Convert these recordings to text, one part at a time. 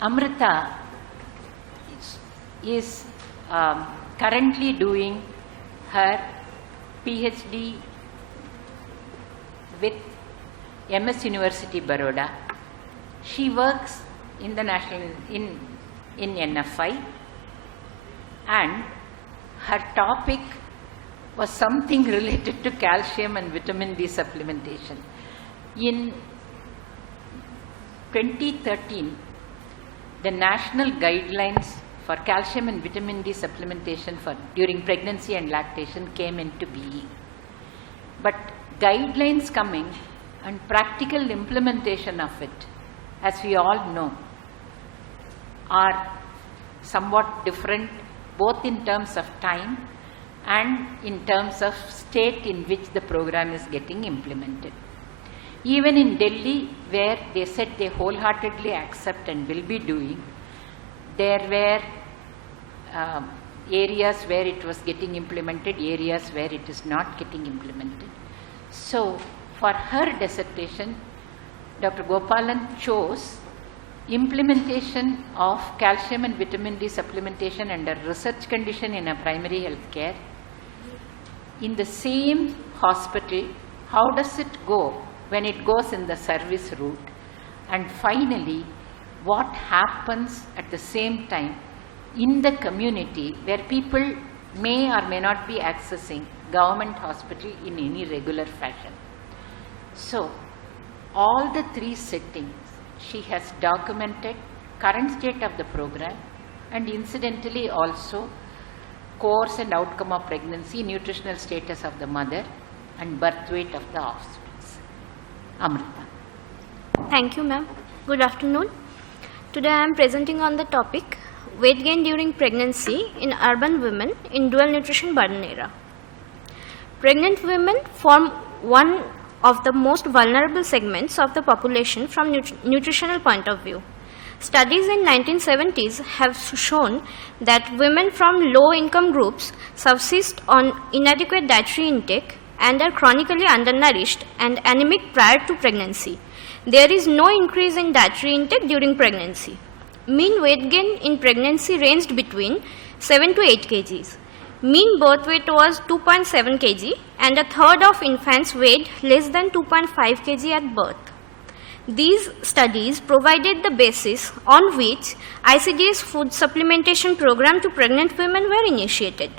Amrita is currently doing her PhD with MS University Baroda. She works in the in NFI, and her topic was something related to calcium and vitamin D supplementation. In 2013, the national guidelines for calcium and vitamin D supplementation during pregnancy and lactation came into being. But guidelines coming and practical implementation of it, as we all know, are somewhat different, both in terms of time and in terms of state in which the program is getting implemented. Even in Delhi, where they said they wholeheartedly accept and will be doing, there were areas where it was getting implemented, areas where it is not getting implemented. So, for her dissertation, Dr. Gopalan chose implementation of calcium and vitamin D supplementation under research condition in a primary health care. In the same hospital, how does it go when it goes in the service route? And finally, what happens at the same time in the community where people may or may not be accessing government hospital in any regular fashion. So, all the three settings she has documented current state of the program, and incidentally also course and outcome of pregnancy, nutritional status of the mother, and birth weight of the offspring. Amrita. Thank you, ma'am. Good afternoon. Today I am presenting on the topic weight gain during pregnancy in urban women in dual nutrition burden era. Pregnant women form one of the most vulnerable segments of the population from nutritional point of view. Studies in 1970s have shown that women from low-income groups subsist on inadequate dietary intake and are chronically undernourished and anemic prior to pregnancy. There is no increase in dietary intake during pregnancy. Mean weight gain in pregnancy ranged between 7 to 8 kgs. Mean birth weight was 2.7 kg and a third of infants weighed less than 2.5 kg at birth. These studies provided the basis on which ICDS food supplementation program to pregnant women were initiated.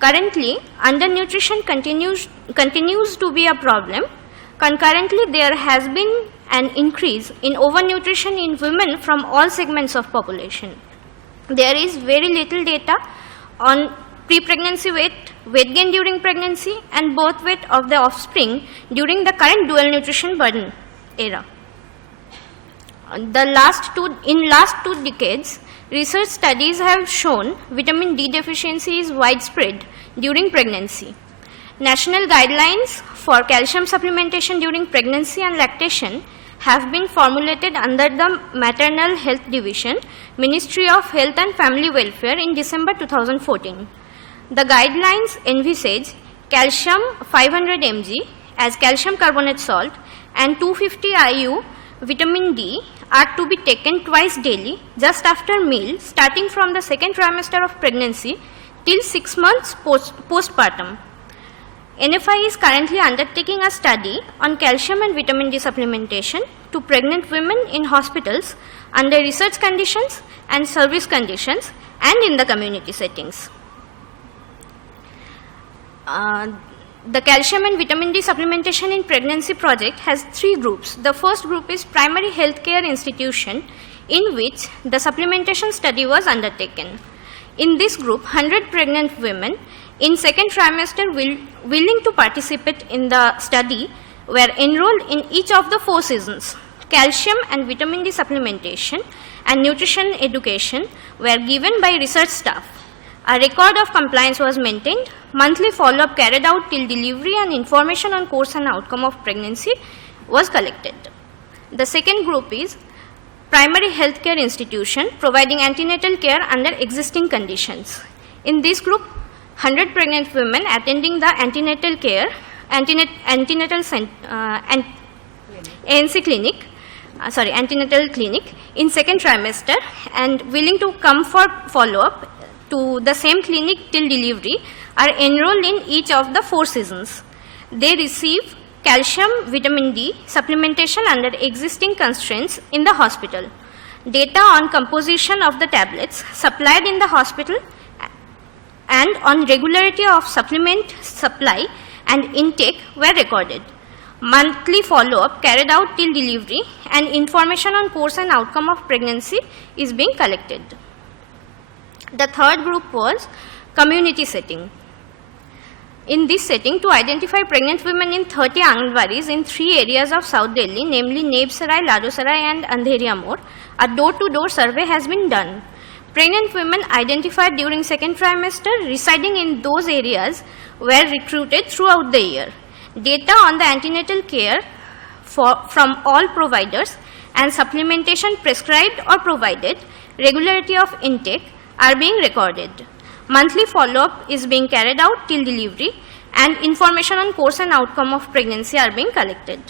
Currently, undernutrition continues to be a problem. Concurrently, there has been an increase in overnutrition in women from all segments of population. There is very little data on pre-pregnancy weight, weight gain during pregnancy, and birth weight of the offspring during the current dual nutrition burden era. In last two decades, research studies have shown vitamin D deficiency is widespread during pregnancy. National guidelines for calcium supplementation during pregnancy and lactation have been formulated under the Maternal Health Division, Ministry of Health and Family Welfare in December 2014. The guidelines envisage calcium 500 mg as calcium carbonate salt and 250 IU vitamin D are to be taken twice daily just after meal starting from the second trimester of pregnancy till 6 months postpartum. NFI is currently undertaking a study on calcium and vitamin D supplementation to pregnant women in hospitals under research conditions and service conditions and in the community settings. The calcium and vitamin D supplementation in pregnancy project has 3 groups. The first group is primary healthcare institution in which the supplementation study was undertaken. In this group, 100 pregnant women in second trimester willing to participate in the study were enrolled in each of the 4 seasons. Calcium and vitamin D supplementation and nutrition education were given by research staff. A record of compliance was maintained, monthly follow-up carried out till delivery, and information on course and outcome of pregnancy was collected. The second group is primary healthcare institution providing antenatal care under existing conditions. In this group, 100 pregnant women attending the antenatal care, ANC clinic antenatal clinic in second trimester and willing to come for follow-up to the same clinic till delivery are enrolled in each of the 4 seasons. They receive calcium, vitamin D supplementation under existing constraints in the hospital. Data on composition of the tablets supplied in the hospital and on regularity of supplement supply and intake were recorded. Monthly follow-up carried out till delivery and information on course and outcome of pregnancy is being collected. The third group was community setting. In this setting, to identify pregnant women in 30 Anganwadis in 3 areas of South Delhi, namely Nebsarai, Ladosarai and Andheri Amor, a door-to-door survey has been done. Pregnant women identified during second trimester residing in those areas were recruited throughout the year. Data on the antenatal care from all providers and supplementation prescribed or provided, regularity of intake are being recorded. Monthly follow-up is being carried out till delivery and information on course and outcome of pregnancy are being collected.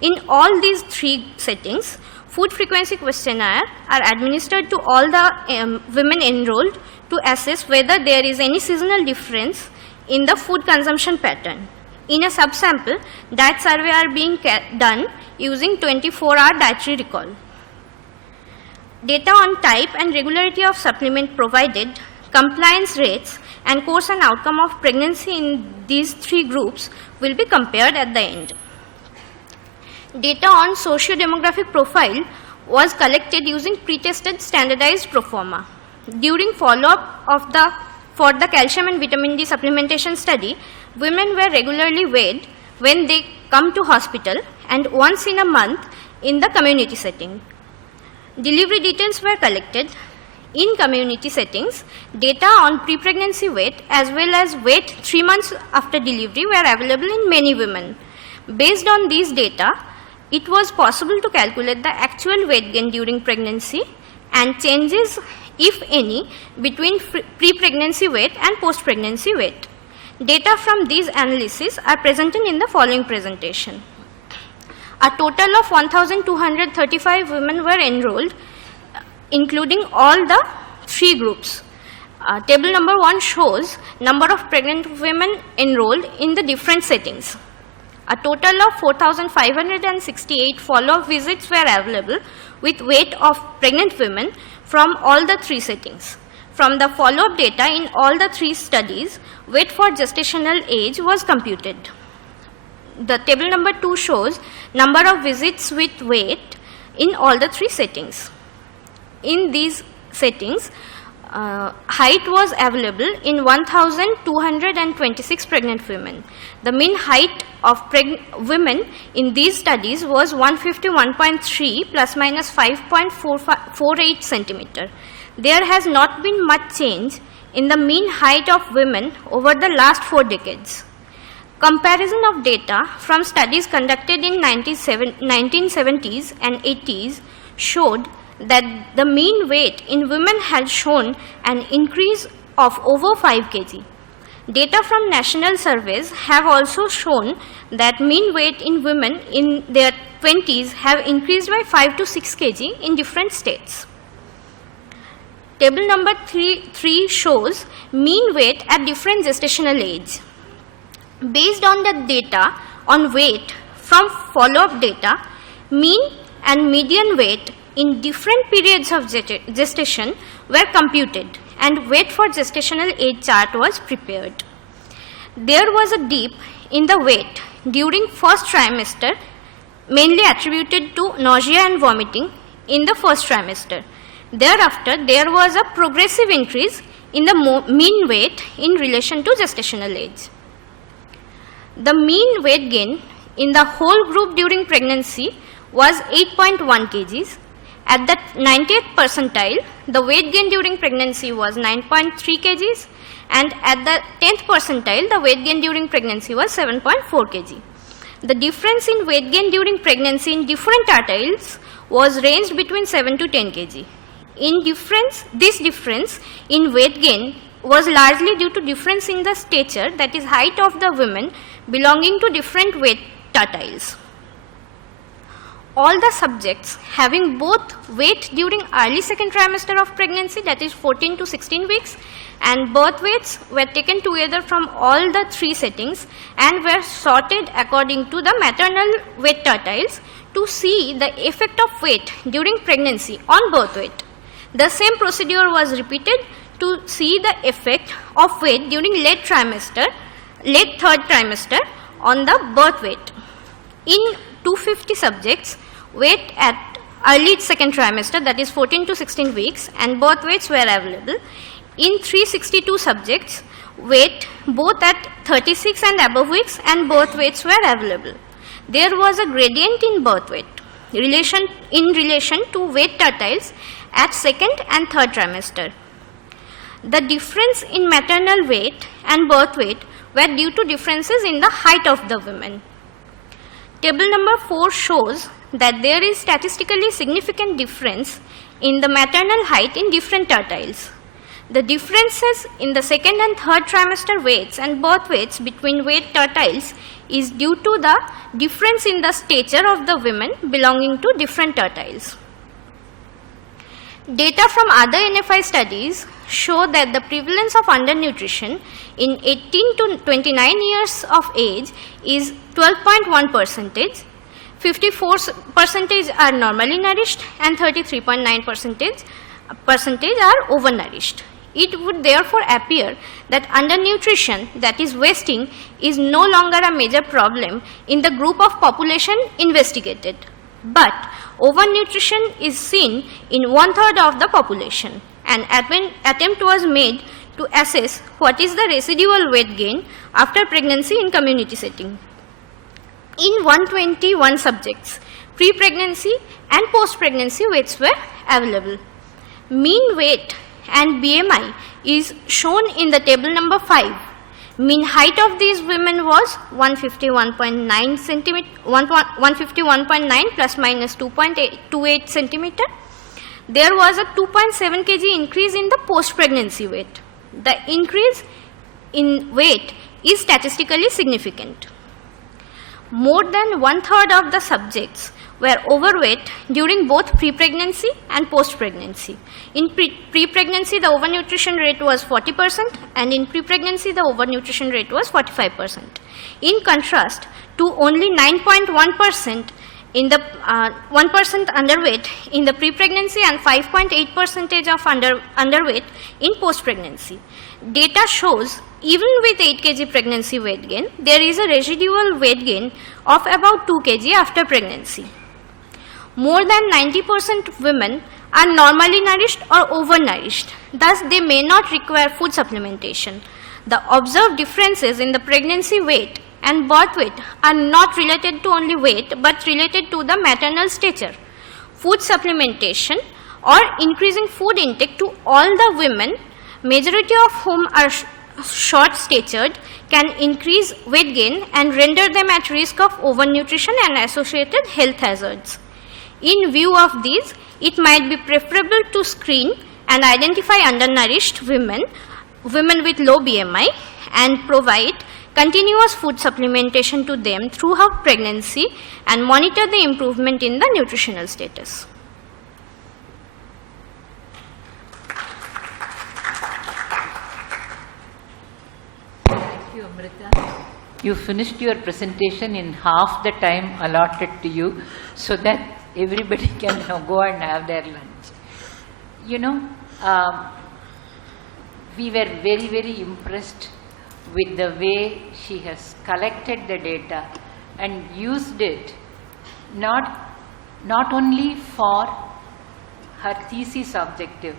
In all these 3 settings, food frequency questionnaire are administered to all the women enrolled to assess whether there is any seasonal difference in the food consumption pattern. In a subsample, diet survey are being done using 24-hour dietary recall. Data on type and regularity of supplement provided, compliance rates and course and outcome of pregnancy in these 3 groups will be compared at the end. Data on socio-demographic profile was collected using pre-tested standardized proforma. During follow-up for the calcium and vitamin D supplementation study, women were regularly weighed when they come to hospital and once in a month in the community setting. Delivery details were collected. In community settings, data on pre-pregnancy weight as well as weight 3 months after delivery were available in many women. Based on these data, it was possible to calculate the actual weight gain during pregnancy and changes, if any, between pre-pregnancy weight and post-pregnancy weight. Data from these analyses are presented in the following presentation. A total of 1,235 women were enrolled, including all the 3 groups. Table number 1 shows number of pregnant women enrolled in the different settings. A total of 4,568 follow-up visits were available with weight of pregnant women from all the 3 settings. From the follow-up data in all the 3 studies, weight for gestational age was computed. The table number 2 shows number of visits with weight in all the 3 settings. In these settings, height was available in 1,226 pregnant women. The mean height of women in these studies was 151.3 plus minus 5.48 centimeter. There has not been much change in the mean height of women over the last 4 decades. Comparison of data from studies conducted in 1970s and 80s showed that the mean weight in women had shown an increase of over 5 kg. Data from national surveys have also shown that mean weight in women in their 20s have increased by 5 to 6 kg in different states. Table number 3 shows mean weight at different gestational age. Based on the data on weight from follow-up data, mean and median weight in different periods of gestation were computed and weight for gestational age chart was prepared. There was a dip in the weight during first trimester, mainly attributed to nausea and vomiting in the first trimester. Thereafter, there was a progressive increase in the mean weight in relation to gestational age. The mean weight gain in the whole group during pregnancy was 8.1 kgs. At the 90th percentile, the weight gain during pregnancy was 9.3 kgs, and at the 10th percentile, the weight gain during pregnancy was 7.4 kg. The difference in weight gain during pregnancy in different tertiles was ranged between 7 to 10 kg. This difference in weight gain was largely due to difference in the stature, that is height of the women belonging to different weight tertiles. all the subjects having both weight during early second trimester of pregnancy, that is 14 to 16 weeks, and birth weights were taken together from all the 3 settings and were sorted according to the maternal weight tertiles to see the effect of weight during pregnancy on birth weight. The same procedure was repeated to see the effect of weight during late third trimester on the birth weight. In 250 subjects, weight at early second trimester, that is 14 to 16 weeks, and birth weights were available. In 362 subjects, weight both at 36 and above weeks and birth weights were available. There was a gradient in birth weight in relation to weight tertiles at second and third trimester. The difference in maternal weight and birth weight were due to differences in the height of the women. Table number 4 shows that there is statistically significant difference in the maternal height in different tertiles. The differences in the second and third trimester weights and birth weights between weight tertiles is due to the difference in the stature of the women belonging to different tertiles. Data from other NFI studies show that the prevalence of undernutrition in 18 to 29 years of age is 12.1%, 54% are normally nourished, and 33.9% are overnourished. It would therefore appear that undernutrition, that is wasting, is no longer a major problem in the group of population investigated. But overnutrition is seen in 1/3 of the population. An attempt was made to assess what is the residual weight gain after pregnancy in community setting. In 121 subjects, pre-pregnancy and post-pregnancy weights were available. Mean weight and BMI is shown in the table number 5. Mean height of these women was 151.9 centimeter, 151.9 plus minus 2.28 centimeter. There was a 2.7 kg increase in the post-pregnancy weight. The increase in weight is statistically significant. More than 1/3 of the subjects were overweight during both pre-pregnancy and post-pregnancy. In pre-pregnancy, the overnutrition rate was 40%, and in pre-pregnancy, the overnutrition rate was 45%. In contrast to only 9.1% in the 1% underweight in the pre-pregnancy and 5.8% of underweight in post-pregnancy. Data shows even with 8 kg pregnancy weight gain, there is a residual weight gain of about 2 kg after pregnancy. More than 90% of women are normally nourished or overnourished, thus they may not require food supplementation. The observed differences in the pregnancy weight and birth weight are not related to only weight but related to the maternal stature. Food supplementation or increasing food intake to all the women, majority of whom are short statured, can increase weight gain and render them at risk of overnutrition and associated health hazards. In view of these, it might be preferable to screen and identify undernourished women with low BMI, and provide continuous food supplementation to them throughout pregnancy and monitor the improvement in the nutritional status. Thank you, Amrita. You finished your presentation in half the time allotted to you, so that everybody can now go and have their lunch. You know, we were very, very impressed with the way she has collected the data and used it not only for her thesis objective,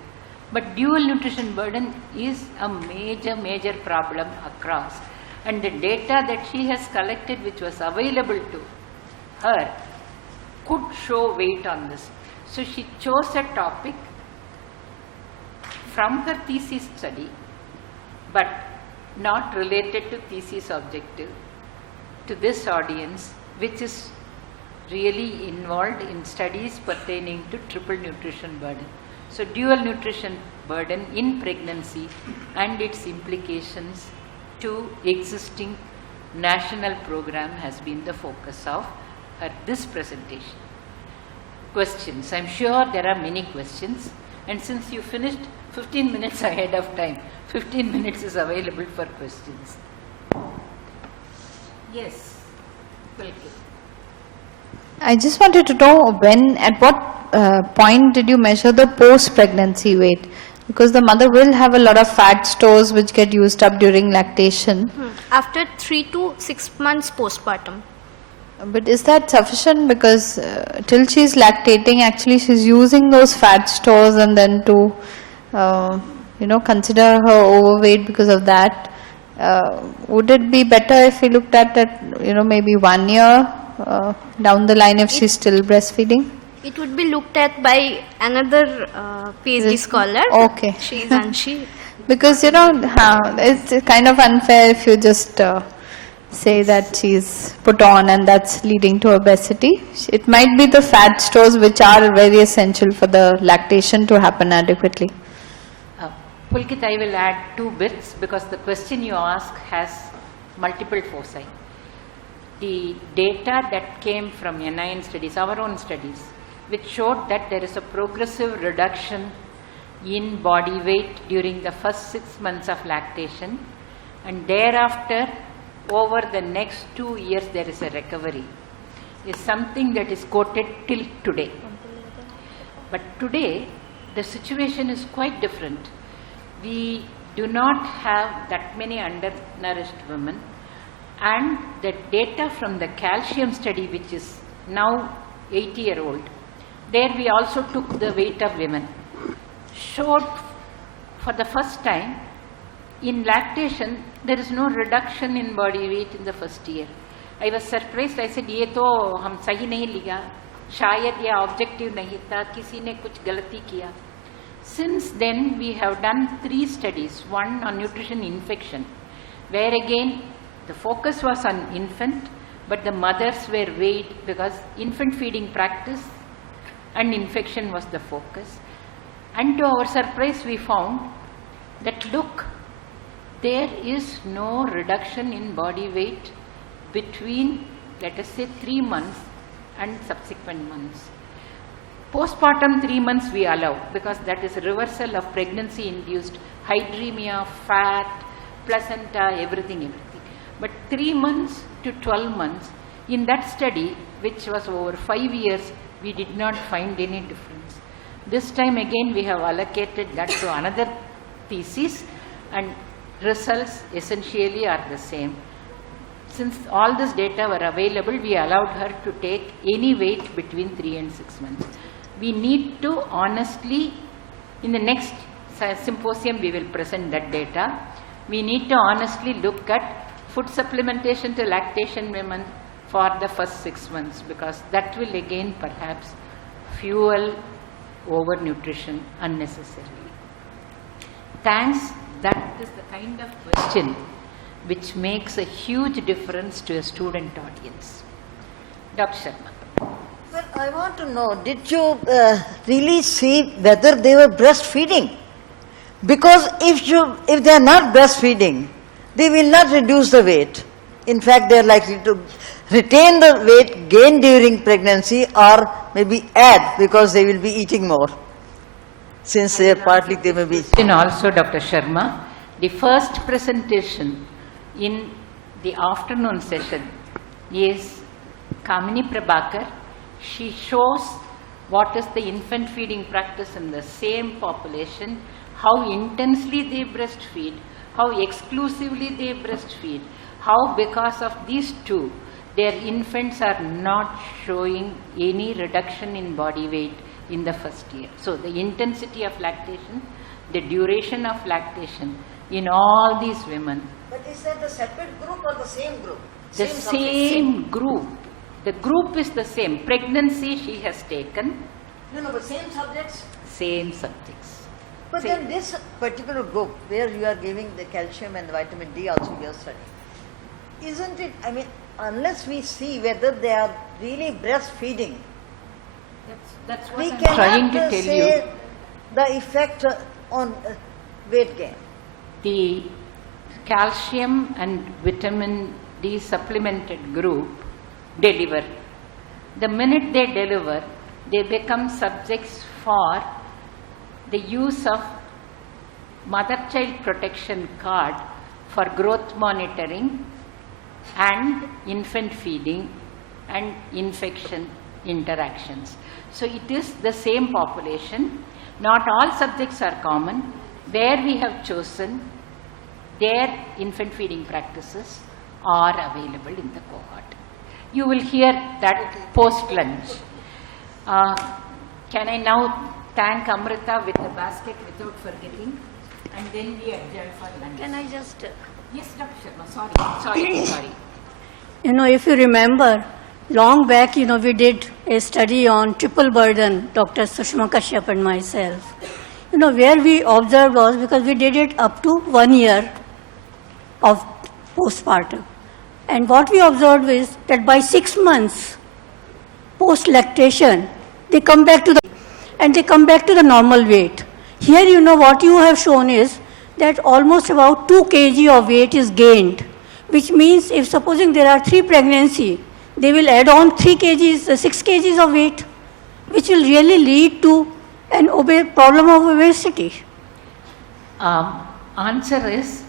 but dual nutrition burden is a major problem across. And the data that she has collected, which was available to her, could show weight on this. So she chose a topic from her thesis study, but not related to thesis objective, to this audience, which is really involved in studies pertaining to triple nutrition burden. So dual nutrition burden in pregnancy and its implications to existing national program has been the focus of this presentation. questions. I'm sure there are many questions, and since you finished 15 minutes ahead of time, 15 minutes is available for questions. Yes, Pulkit. I just wanted to know at what point did you measure the post-pregnancy weight? Because the mother will have a lot of fat stores which get used up during lactation. After 3 to 6 months postpartum. But is that sufficient? Because till she's lactating, actually she's using those fat stores, and then to, consider her overweight because of that. Would it be better if we looked at that, maybe 1 year down the line if she's still breastfeeding? It would be looked at by another PhD scholar. Okay. She is Anshi. Because, it's kind of unfair if you just say that she's put on and that's leading to obesity. It might be the fat stores which are very essential for the lactation to happen adequately. Pulkit, I will add 2 bits because the question you ask has multiple foci. The data that came from NIN studies, our own studies, which showed that there is a progressive reduction in body weight during the first 6 months of lactation, and thereafter over the next 2 years there is a recovery, is something that is quoted till today. But today the situation is quite different. We do not have that many undernourished women, and the data from the calcium study, which is now 80-year-old, there we also took the weight of women, showed for the first time in lactation there is no reduction in body weight in the first year. I was surprised. I said, ये तो हम सही नहीं लिया, शायद ये objective नहीं था, किसी ने कुछ गलती किया. Since then we have done 3 studies, one on nutrition infection, where again the focus was on infant, but the mothers were weighed because infant feeding practice and infection was the focus. And to our surprise we found that, look, there is no reduction in body weight between, let us say, 3 months and subsequent months. Postpartum 3 months we allow because that is a reversal of pregnancy induced hydremia, fat, placenta, everything. But 3 months to 12 months, in that study, which was over 5 years, we did not find any difference. This time again we have allocated that to another thesis, and results essentially are the same. Since all this data were available, we allowed her to take any weight between 3 and 6 months. We need to honestly, in the next symposium we will present that data, we need to honestly look at food supplementation to lactation women for the first 6 months, because that will again perhaps fuel overnutrition unnecessarily. Thanks. That is the kind of question which makes a huge difference to a student audience. Dr. Sharma. Well, I want to know, did you really see whether they were breastfeeding? Because if they are not breastfeeding, they will not reduce the weight. In fact, they are likely to retain the weight gained during pregnancy or maybe add because they will be eating more. Since they are partly, they may be. And also, Dr. Sharma, the first presentation in the afternoon session is Kamini Prabhakar. She shows what is the infant feeding practice in the same population, how intensely they breastfeed, how exclusively they breastfeed, how because of these two, their infants are not showing any reduction in body weight in the first year. So the intensity of lactation, the duration of lactation in all these women. But is that the separate group or the same group? The same group. The group is the same. Pregnancy she has taken. No, but same subjects? Same subjects. But then this particular group where you are giving the calcium and the vitamin D also you are studying, isn't it, I mean, unless we see whether they are really breastfeeding, That's what we I'm cannot trying to tell say you. the effect on weight gain. The calcium and vitamin D supplemented group deliver. The minute they deliver, they become subjects for the use of mother-child protection card for growth monitoring and infant feeding and infection interactions. So it is the same population. Not all subjects are common. Where we have chosen, their infant feeding practices are available in the cohort. You will hear that post-lunch. Can I now thank Amrita with the basket without forgetting, and then we adjourn for lunch. Can I just... Yes, Dr. Sharma, sorry. You know, if you remember, long back, you know, we did a study on triple burden, Dr. Sushma Kashyap and myself. You know, where we observed was, because we did it up to 1 year of postpartum. And what we observed is that by 6 months post-lactation, they come back to the normal weight. Here, you know, what you have shown is that almost about 2 kg of weight is gained, which means if supposing there are 3 pregnancies, they will add on 6 kgs of weight, which will really lead to an problem of obesity. Answer is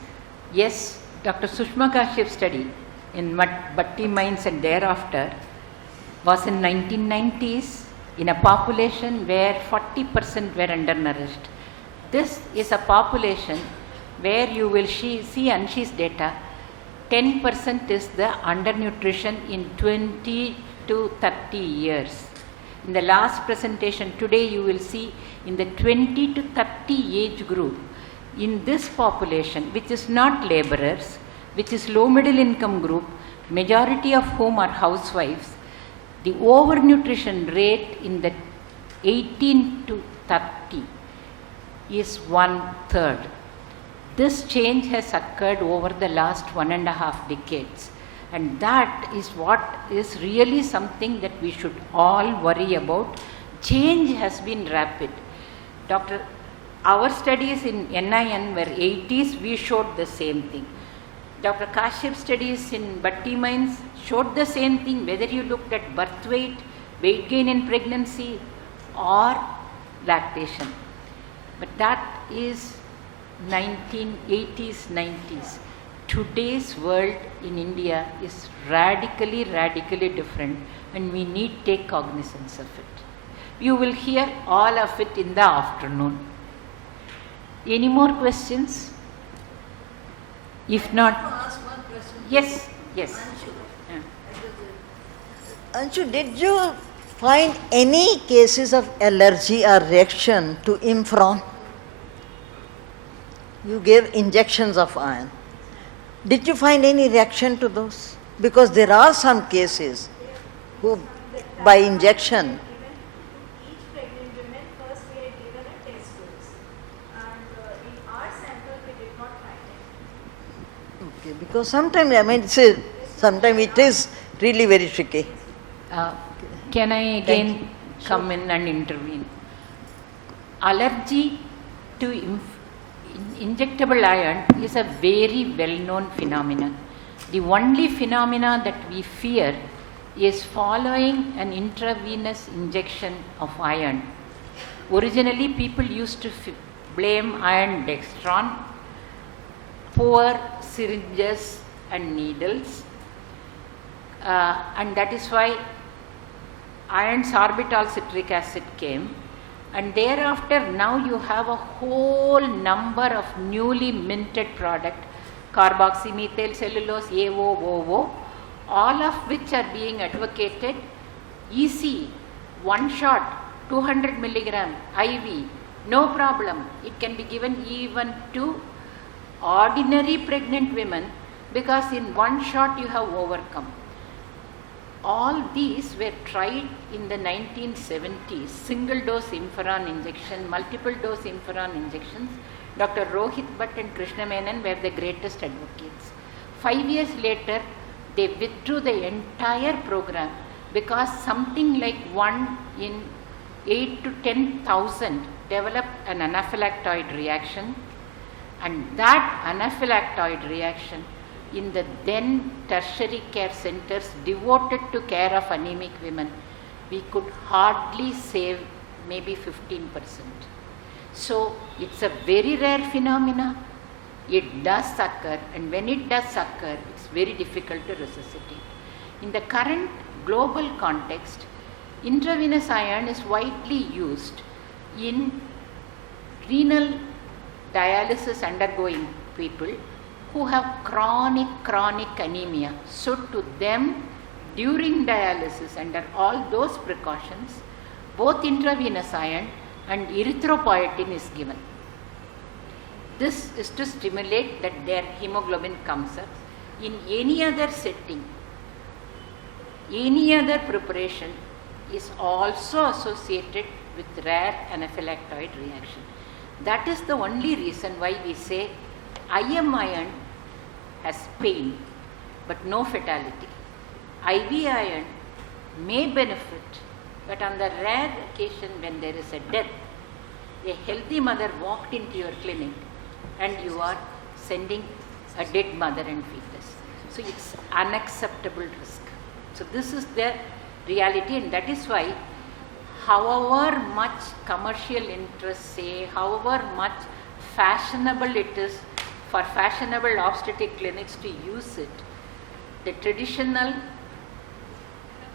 yes. Dr. Sushma Kashyap's study in Bhatti mines and thereafter was in 1990s in a population where 40% were undernourished. This is a population where you will see Anshi's data, 10% is the undernutrition in 20 to 30 years. In the last presentation today, you will see in the 20 to 30 age group, in this population, which is not laborers, which is low middle income group, majority of whom are housewives, the overnutrition rate in the 18 to 30 is 1/3. This change has occurred over the last 1.5 decades, and that is what is really something that we should all worry about. Change has been rapid. Our studies in NIN were 80s, we showed the same thing. Dr. Kashyap's studies in Bhatti mines showed the same thing, whether you looked at birth weight, weight gain in pregnancy, or lactation. But that is 1980s, 90s. Today's world in India is radically different, and we need to take cognizance of it. You will hear all of it in the afternoon. Any more questions? If not, yes. Anshu, did you find any cases of allergy or reaction to Imfron? You gave injections of iron. Did you find any reaction to those? Because there are some cases who, by injection, because sometimes, I mean, sometimes it is really very tricky. Can I again come in and intervene? Allergy to injectable iron is a very well-known phenomenon. The only phenomena that we fear is following an intravenous injection of iron. Originally, people used to blame iron dextron, poor syringes and needles, and that is why iron sorbitol citric acid came, and thereafter now you have a whole number of newly minted product, carboxymethyl cellulose, AOOO, all of which are being advocated easy, one shot, 200 milligram IV, no problem. It can be given even to ordinary pregnant women, because in one shot you have overcome. All these were tried in the 1970s, single dose Imferon injection, multiple dose Imferon injections. Dr. Rohit Bhatt and Krishna Menon were the greatest advocates. 5 years later, they withdrew the entire program because something like 1 in 8 to 10,000 developed an anaphylactoid reaction, and that anaphylactoid reaction in the then tertiary care centers devoted to care of anemic women we could hardly save maybe 15%. So it's a very rare phenomena. It does occur, and when it does occur, it's very difficult to resuscitate. In the current global context, intravenous iron is widely used in renal dialysis undergoing people who have chronic anemia. So to them, during dialysis, under all those precautions, both intravenous iron and erythropoietin is given. This is to stimulate that their hemoglobin comes up. In any other setting, any other preparation is also associated with rare anaphylactoid reaction. That is the only reason why we say IM iron has pain but no fatality. IV iron may benefit, but on the rare occasion when there is a death, a healthy mother walked into your clinic and you are sending a dead mother and fetus. So it's unacceptable risk. So this is the reality, and that is why however much commercial interest say, however much fashionable it is for fashionable obstetric clinics to use it, the traditional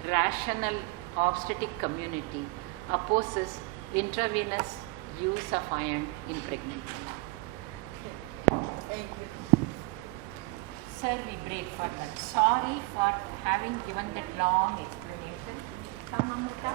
rational obstetric community opposes intravenous use of iron in pregnancy. Thank you. Sir, we break for that. Sorry for having given that long explanation. Come, Amrita.